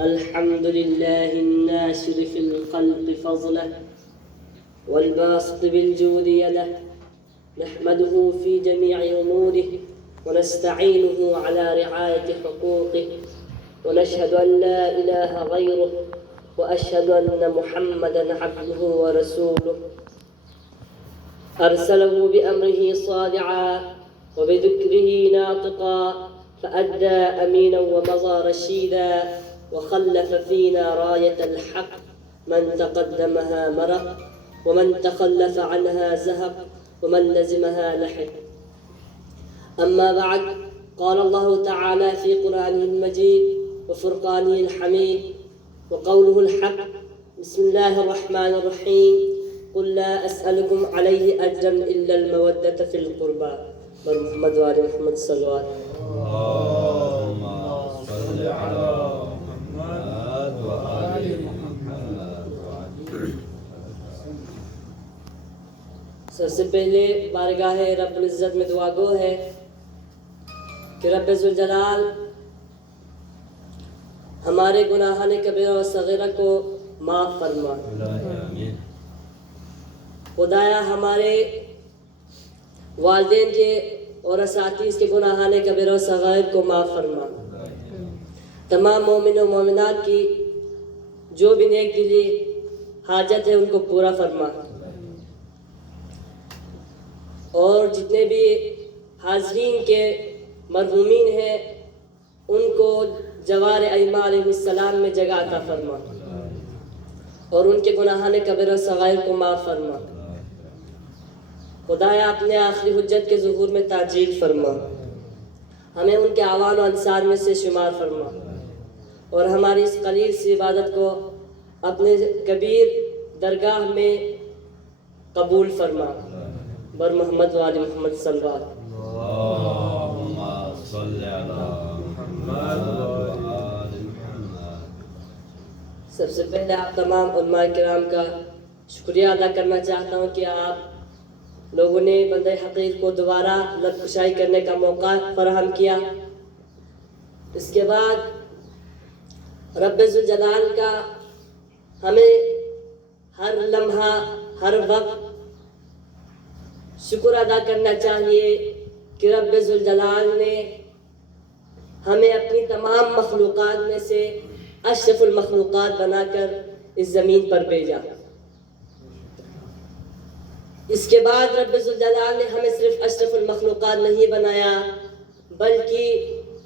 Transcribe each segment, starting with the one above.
الحمد لله الناشر في الخلق فضله والباسط بالجود يده نحمده في جميع أموره ونستعينه على رعاية حقوقه ونشهد أن لا إله غيره وأشهد أن محمدًا عبده ورسوله أرسله بأمره صادعا وبذكره ناطقا فأدى أمينا ومضى رشيدا وخلف فينا راية الحق من تقدمها مرق ومن تخلف عنها زهق ومن لزمها لحق. أما بعد، قال الله تعالى في قرآنه المجيد وفرقانه الحميد وقوله الحق: بسم الله الرحمن الرحيم قل لا أسألكم عليه أجرا إلا المودة في القربى. بر محمد وآل محمد صلی اللہ علیہ وسلم. اللهم صل على محمد وآل محمد. سب سے پہلے بارگاہ رب العزت میں دعا گو ہے کہ رب ذوالجلال ہمارے گناہان کبیرہ و صغیرہ کو معاف فرما. خدایا ہمارے والدین کے اور اساتذہ کے گناہان کبیرہ و صغائر کو معاف فرما. تمام مومن و مومنات کی جو بھی نیک دلی حاجت ہے ان کو پورا فرما، اور جتنے بھی حاضرین کے مرحومین ہیں ان کو جوار ائمہ علیہ السلام میں جگہ عطا فرما، اور ان کے گناہان کبیرہ و صغائر کو معاف فرما. خدایا اپنے آخری حجت کے ظہور میں تعجیل فرما، ہمیں ان کے اعوان و انصار میں سے شمار فرما، اور ہماری اس قلیل سی عبادت کو اپنے کبیر درگاہ میں قبول فرما. بر محمد و آل محمد صلی اللہ علیہ وسلم. اللهم صل على محمد وآل محمد. سب سے پہلے آپ تمام علماء کرام کا شکریہ ادا کرنا چاہتا ہوں کہ آپ لوگوں نے بندہ حقیر کو دوبارہ لب کشائی کرنے کا موقع فراہم کیا. اس کے بعد رب ذوالجلال کا ہمیں ہر لمحہ ہر وقت شکر ادا کرنا چاہیے کہ رب ذوالجلال نے ہمیں اپنی تمام مخلوقات میں سے اشرف المخلوقات بنا کر اس زمین پر بھیجا. اس کے بعد رب ذوالجلال نے ہمیں صرف اشرف المخلوقات نہیں بنایا، بلکہ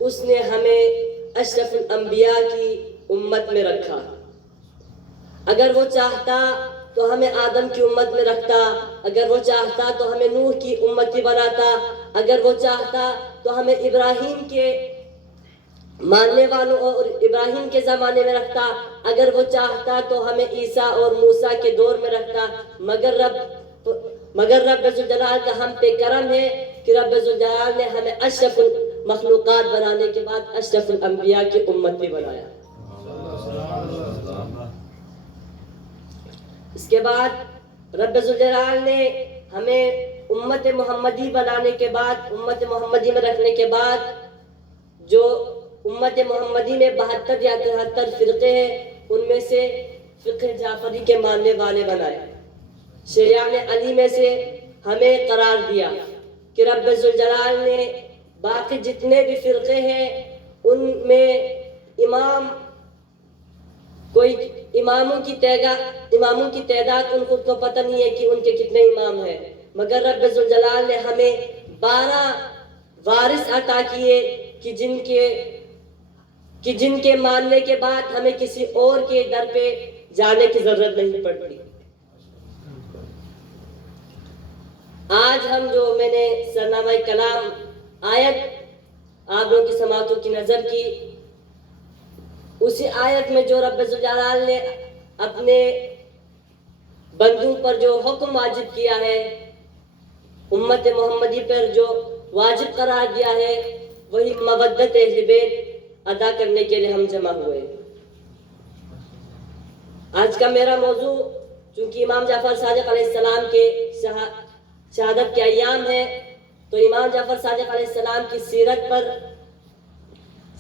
اس نے ہمیں اشرف الانبیاء کی امت میں رکھا. اگر وہ چاہتا تو ہمیں آدم کی امت میں رکھتا، اگر وہ چاہتا تو ہمیں نوح کی امتی بناتا، اگر وہ چاہتا تو ہمیں ابراہیم کے ماننے والوں اور ابراہیم کے زمانے میں رکھتا، اگر وہ چاہتا تو ہمیں عیسیٰ اور موسیٰ کے دور میں رکھتا. مگر رب ذوالجلال کا ہم پہ کرم ہے کہ رب ذوالجلال نے ہمیں اشرف المخلوقات بنانے کے بعد اشرف الانبیاء کی امت بھی بنایا. اس کے بعد رب ذوالجلال نے ہمیں امت محمدی بنانے کے بعد، امت محمدی میں رکھنے کے بعد، جو امت محمدی میں 72 یا 73 فرقے ہیں ان میں سے فقہ جعفری کے ماننے والے بنائے. شیعان علی میں سے ہمیں قرار دیا کہ رب ذوالجلال نے باقی جتنے بھی فرقے ہیں ان میں اماموں کی تعداد ان خود کو پتہ نہیں ہے کہ ان کے کتنے امام ہیں، مگر رب ذوالجلال نے ہمیں 12 وارث عطا کیے کہ جن کے ماننے کے بعد ہمیں کسی اور کے در پہ جانے کی ضرورت نہیں پڑتی. آج ہم جو میں نے سرنامہ کلام آیت آپ لوگوں کی سماعتوں کی نظر کی، اسی آیت میں جو رب ذوالجلال نے اپنے بندوں پر جو حکم واجب کیا ہے، امت محمدی پر جو واجب قرار دیا ہے، وہی مودت اہل بیت ادا کرنے کے لیے ہم جمع ہوئے. آج کا میرا موضوع چونکہ امام جعفر صادق علیہ السلام کے شہادت کے ایام ہے، تو امام جعفر صادق علیہ السلام کی سیرت پر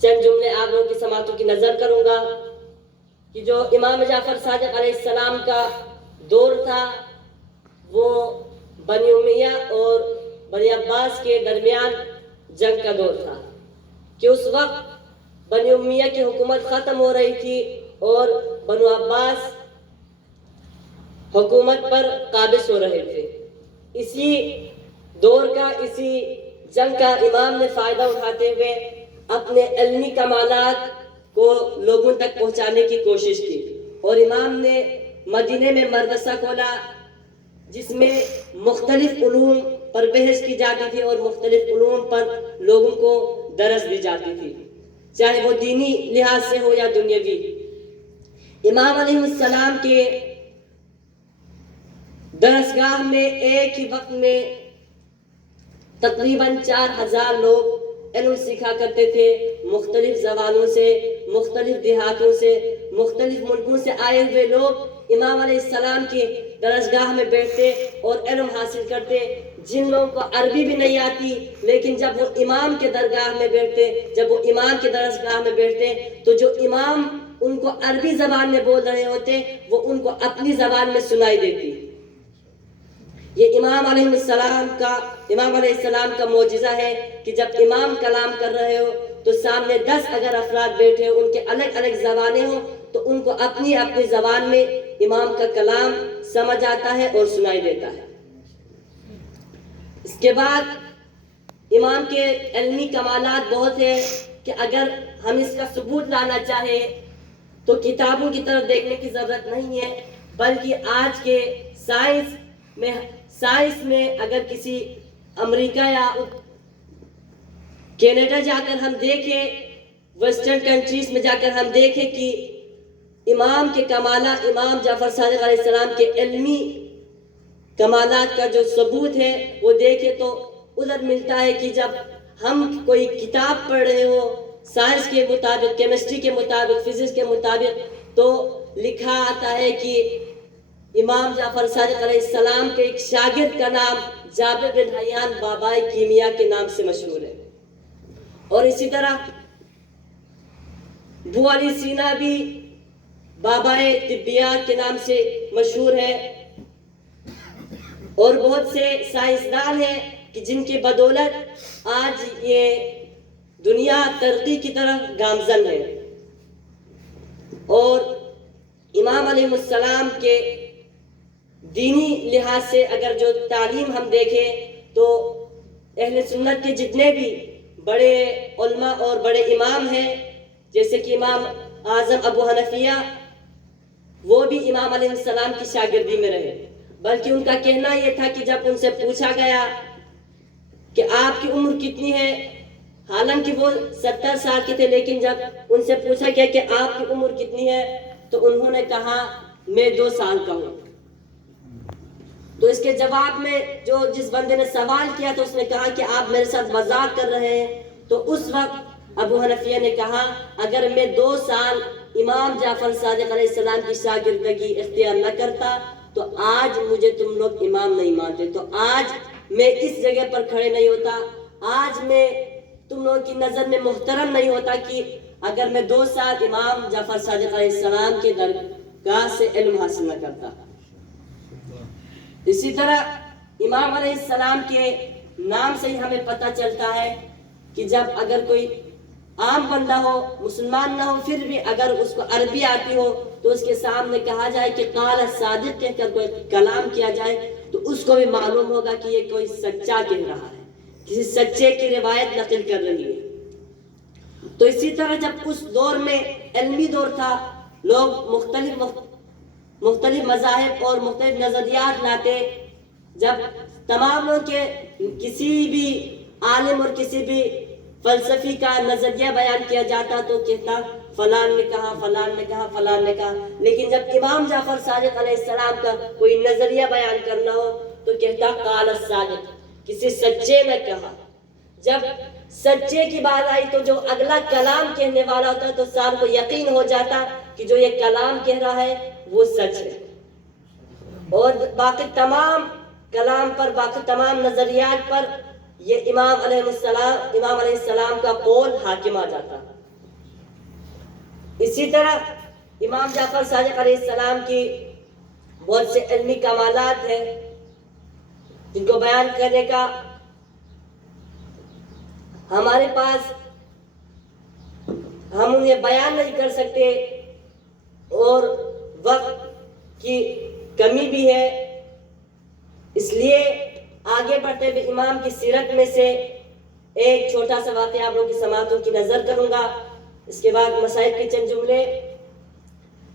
چند جملے آپ لوگوں کی سماعتوں کی نظر کروں گا کہ جو امام جعفر صادق علیہ السلام کا دور تھا وہ بنی امیہ اور بنی عباس کے درمیان جنگ کا دور تھا، کہ اس وقت بنی امیہ کی حکومت ختم ہو رہی تھی اور بنو عباس حکومت پر قابض ہو رہے تھے۔ اسی دور کا، اسی جنگ کا امام نے فائدہ اٹھاتے ہوئے اپنے علمی کمالات کو لوگوں تک پہنچانے کی کوشش کی، اور امام نے مدینے میں مدرسہ کھولا جس میں مختلف علوم پر بحث کی جاتی تھی اور مختلف علوم پر لوگوں کو درس دی جاتی تھی، چاہے وہ دینی لحاظ سے ہو یا دنیاوی۔ امام علیہ السلام کے درسگاہ میں ایک ہی وقت میں تقریباً 4000 لوگ علم سیکھا کرتے تھے، مختلف زبانوں سے، مختلف دیہاتوں سے، مختلف ملکوں سے آئے ہوئے لوگ امام علیہ السلام کی درسگاہ میں بیٹھتے اور علم حاصل کرتے۔ جن لوگوں کو عربی بھی نہیں آتی لیکن جب وہ امام کے درگاہ میں بیٹھتے، جب وہ امام کے درسگاہ میں بیٹھتے تو جو امام ان کو عربی زبان میں بول رہے ہوتے وہ ان کو اپنی زبان میں سنائی دیتی۔ یہ امام علیہ السلام کا معجزہ ہے کہ جب امام کلام کر رہے ہو تو سامنے 10 اگر افراد بیٹھے ہو، ان کے الگ الگ زبانیں ہوں تو ان کو اپنی اپنی زبان میں امام کا کلام سمجھ آتا ہے اور سنائی دیتا ہے۔ اس کے بعد امام کے علمی کمالات بہت ہیں کہ اگر ہم اس کا ثبوت لانا چاہیں تو کتابوں کی طرف دیکھنے کی ضرورت نہیں ہے، بلکہ آج کے سائنس میں اگر کسی امریکہ یا کینیڈا جا کر ہم دیکھیں، ویسٹرن کنٹریز میں جا کر ہم دیکھیں کہ امام کے کمالات، امام جعفر صادق علیہ السلام کے علمی کمالات کا جو ثبوت ہے وہ دیکھیں تو ادھر ملتا ہے کہ جب ہم کوئی کتاب پڑھ رہے ہو سائنس کے مطابق، کیمسٹری کے مطابق، فزکس کے مطابق، تو لکھا آتا ہے کہ امام جعفر صادق علیہ السلام کے ایک شاگرد کا نام جابر بن حیان بابائے کیمیا کے نام سے مشہور ہے، اور اسی طرح ابو علی سینا بھی بابائے طبیات کے نام سے مشہور ہے، اور بہت سے سائنسدان ہیں کہ جن کی بدولت آج یہ دنیا ترقی کی طرف گامزن ہے۔ اور امام علیہ السلام کے دینی لحاظ سے اگر جو تعلیم ہم دیکھیں تو اہل سنت کے جتنے بھی بڑے علماء اور بڑے امام ہیں، جیسے کہ امام اعظم ابو حنفیہ، وہ بھی امام علیہ السلام کی شاگردی میں رہے، بلکہ ان کا کہنا یہ تھا کہ جب ان سے پوچھا گیا کہ آپ کی عمر کتنی ہے، حالانکہ وہ 70 سال کے تھے، لیکن جب ان سے پوچھا گیا کہ آپ کی عمر کتنی ہے تو انہوں نے کہا میں 2 سال کا ہوں۔ تو اس کے جواب میں جس بندے نے سوال کیا تو اس نے کہا کہ آپ میرے ساتھ مذاق کر رہے ہیں، تو اس وقت ابو حنفیہ نے کہا اگر میں 2 سال امام جعفر صادق علیہ السلام کی شاگردگی اختیار نہ کرتا تو آج مجھے تم لوگ امام نہیں مانتے، تو آج میں اس جگہ پر کھڑے نہیں ہوتا، آج میں تم لوگوں کی نظر میں محترم نہیں ہوتا کہ اگر میں 2 سال امام جعفر صادق علیہ السلام کے درگاہ سے علم حاصل نہ کرتا۔ اسی طرح امام علیہ السلام کے نام سے ہی ہمیں پتہ چلتا ہے کہ جب اگر کوئی عام بندہ ہو، مسلمان نہ ہو، پھر بھی اگر اس کو عربی آتی ہو تو اس کے سامنے کہا جائے کہ قال صادق کہہ کر کوئی کلام کیا جائے تو اس کو بھی معلوم ہوگا کہ یہ کوئی سچا کہہ رہا ہے، کسی سچے کی روایت نقل کر رہی ہے۔ تو اسی طرح جب اس دور میں علمی دور تھا، لوگ مختلف مذاہب اور مختلف نظریات لاتے، جب تمام لوگ کے کسی بھی عالم اور کسی بھی فلسفی کا نظریہ بیان کیا جاتا تو کہتا فلان نے کہا، فلان نے کہا، فلان نے کہا، لیکن جب امام جعفر صادق علیہ السلام کا کوئی نظریہ بیان کرنا ہو تو کہتا قال الصادق، کسی سچے نے کہا۔ جب سچے کی بات آئی تو جو اگلا کلام کہنے والا ہوتا ہے تو سب کو یقین ہو جاتا کہ جو یہ کلام کہہ رہا ہے وہ سچ ہے، اور باقی تمام کلام پر، باقی تمام نظریات پر یہ امام علیہ السلام کا قول حاکم آ جاتا۔ اسی طرح امام جعفر صادق علیہ السلام کی بہت سے علمی کمالات ہیں جن کو بیان کرنے کا ہمارے پاس ہم انہیں بیان نہیں کر سکتے اور وقت کی کمی بھی ہے، اس لیے آگے بڑھتے ہوئے امام کی سیرت میں سے ایک چھوٹا سا واقعہ آپ لوگوں کی سماعتوں کی نظر کروں گا، اس کے بعد مسائل کے چند جملے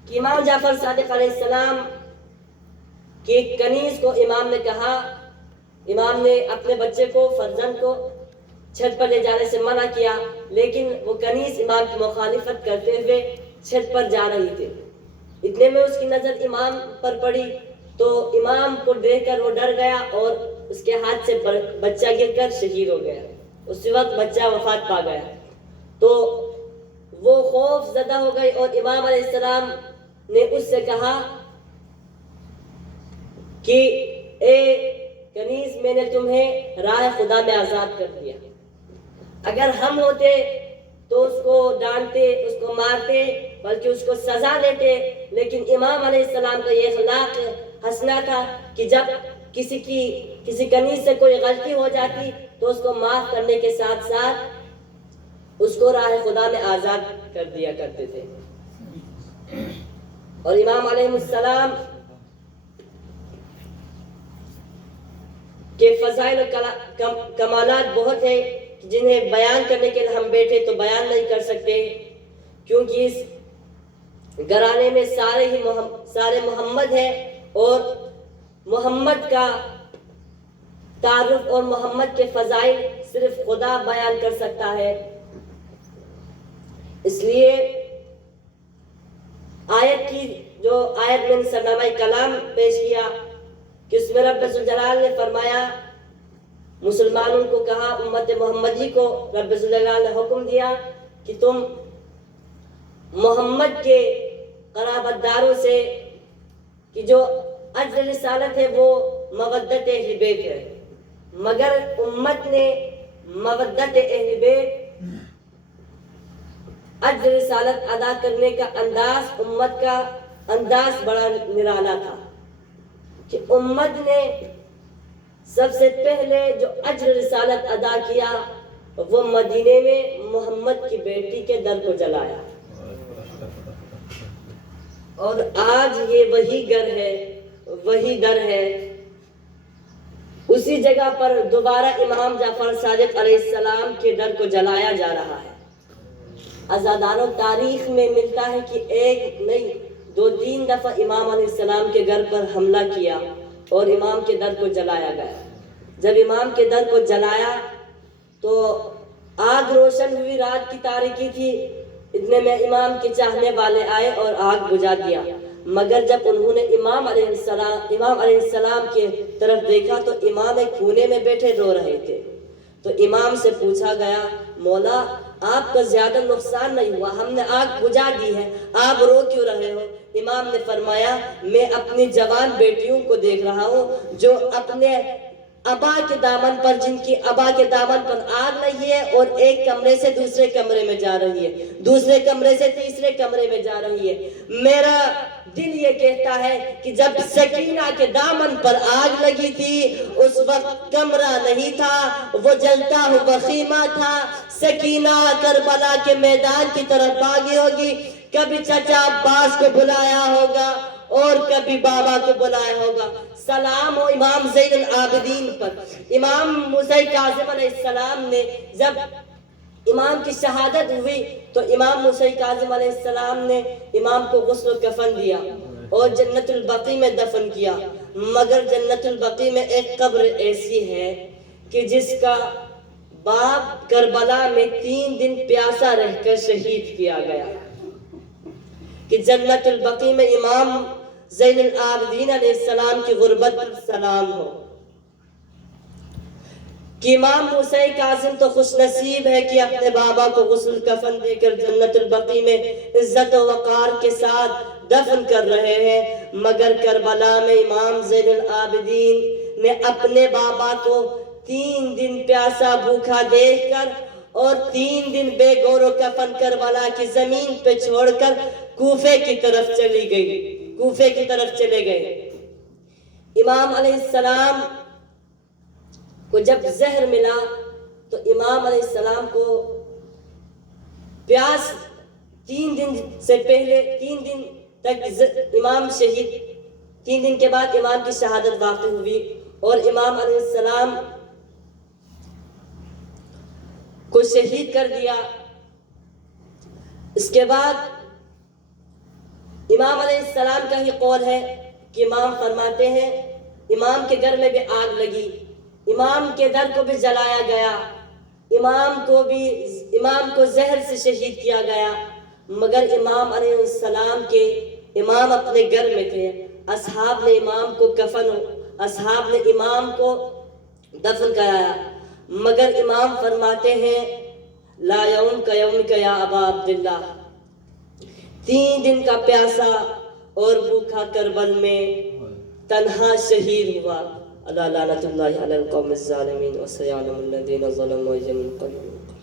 کہ امام جعفر صادق علیہ السلام کی ایک کنیز کو امام نے کہا، امام نے اپنے بچے کو فرزند کو چھت پر لے جانے سے منع کیا، لیکن وہ کنیز امام کی مخالفت کرتے ہوئے چھت پر جا رہی تھی۔ اتنے میں اس کی نظر امام پر پڑی تو امام کو دیکھ کر وہ ڈر گیا اور اس کے ہاتھ سے بچہ گر کر شہید ہو گیا۔ اس وقت بچہ وفات پا گیا تو وہ خوف زدہ ہو گئی اور امام علیہ السلام نے اس سے کہا کہ اے کنیز، میں نے تمہیں راہ خدا میں آزاد کر دیا۔ اگر ہم ہوتے تو اس کو ڈانٹتے، اس کو مارتے، بلکہ اس کو سزا دیتے، لیکن امام علیہ السلام کا یہ اخلاق حسنہ تھا کہ جب کسی کنیز سے کوئی غلطی ہو جاتی تو اس کو معاف کرنے کے ساتھ ساتھ اس کو راہ خدا میں آزاد کر دیا کرتے تھے۔ اور امام علیہ السلام کے فضائل و کمالات بہت ہیں جنہیں بیان کرنے کے لیے ہم بیٹھے تو بیان نہیں کر سکتے، کیونکہ اس گھرانے میں سارے محمد ہیں اور محمد کا تعارف اور محمد کے فضائل صرف خدا بیان کر سکتا ہے۔ اس لیے جو آیت میں نے سرنامہ کلام پیش کیا کہ اس میں رب ذوالجلال نے فرمایا، مسلمانوں کو کہا، امت محمدی کو رب ذوالجلال نے حکم دیا کہ تم محمد کے قرابت داروں سے کہ جو اجر رسالت ہے وہ مودت اہل بیت ہے، مگر امت نے مودت اہل بیت اجر رسالت ادا کرنے کا انداز، امت کا انداز بڑا نرالا تھا کہ امت نے سب سے پہلے جو اجر رسالت ادا کیا وہ مدینے میں محمد کی بیٹی کے در کو جلایا، اور آج یہ وہی گھر ہے، وہی در ہے، اسی جگہ پر دوبارہ امام جعفر صادق علیہ السلام کے در کو جلایا جا رہا ہے۔ ازاداروں تاریخ میں ملتا ہے کہ ایک نہیں 2-3 دفعہ امام علیہ السلام کے گھر پر حملہ کیا اور امام کے در کو جلایا گیا۔ جب امام کے در کو جلایا تو آگ روشن ہوئی، رات کی تاریکی تھی، اتنے میں امام کے چاہنے والے آئے اور آگ بجھا دیا، مگر جب انہوں نے امام علیہ السلام کے طرف دیکھا تو امام ایک کونے میں بیٹھے رو رہے تھے۔ تو امام سے پوچھا گیا، مولا آپ کا زیادہ نقصان نہیں ہوا، ہم نے آگ بجھا دی ہے، آپ رو کیوں رہے ہو؟ امام نے فرمایا، میں اپنی جوان بیٹیوں کو دیکھ رہا ہوں جو اپنے ابا کے دامن پر، جن کی ابا کے دامن پر آگ لگی ہے اور ایک کمرے سے دوسرے کمرے میں جا رہی ہے، دوسرے کمرے سے تیسرے کمرے میں جا رہی ہے۔ میرا دل یہ کہتا ہے کہ جب سکینہ کے دامن پر آگ لگی تھی اس وقت کمرہ نہیں تھا، وہ جلتا ہوا خیمہ تھا۔ سکینہ کربلا کے میدان کی طرف بھاگی ہوگی، کبھی چچا عباس کو بلایا ہوگا اور کبھی بابا کو بلایا ہوگا۔ سلام ہو امام زین العابدین پر۔ امام موسیٰ کاظم علیہ السلام نے جب امام کی شہادت ہوئی تو امام موسیٰ کاظم علیہ السلام نے امام کو غسل و کفن دیا اور جنت البقیع میں دفن کیا، مگر جنت البقیع میں ایک قبر ایسی ہے کہ جس کا باپ کربلا میں 3 دن پیاسا رہ کر شہید کیا گیا، کہ جنت البقیع میں امام زین العابدین علیہ السلام کی غربت پر سلام ہو، کہ امام موسیٰ کاظم تو خوش نصیب ہے کہ اپنے بابا کو غسل کفن دے کر جنت البقیع میں عزت و وقار کے ساتھ دفن کر رہے ہیں، مگر کربلا میں امام زین العابدین نے اپنے بابا کو 3 دن پیاسا بھوکا دیکھ کر اور 3 دن بے گور و کفن کربلا کی زمین پہ چھوڑ کر کوفے کی طرف چلی گئی، کوفے کی طرف چلے گئے۔ امام علیہ السلام کو جب زہر ملا تو امام علیہ السلام کو پیاس 3 دن سے پہلے 3 دن تک امام شہید، 3 دن کے بعد امام کی شہادت واقع ہوئی اور امام علیہ السلام کو شہید کر دیا۔ اس کے بعد امام علیہ السلام کا ہی قول ہے کہ امام فرماتے ہیں امام کے گھر میں بھی آگ لگی، امام کے در کو بھی جلایا گیا، امام کو زہر سے شہید کیا گیا، مگر امام علیہ السلام کے امام اپنے گھر میں تھے۔ اصحاب نے امام کو اصحاب نے امام کو دفن کرایا، مگر امام فرماتے ہیں لا یوم کا یوم کا یا ابا عبداللہ، 3 دن کا پیاسا اور بھوکا کربل میں تنہا شہید ہوا۔ اللہ لعنت اللہ علی القوم الظالمین وسیعلم الذین ظلموا اجرهم قریب۔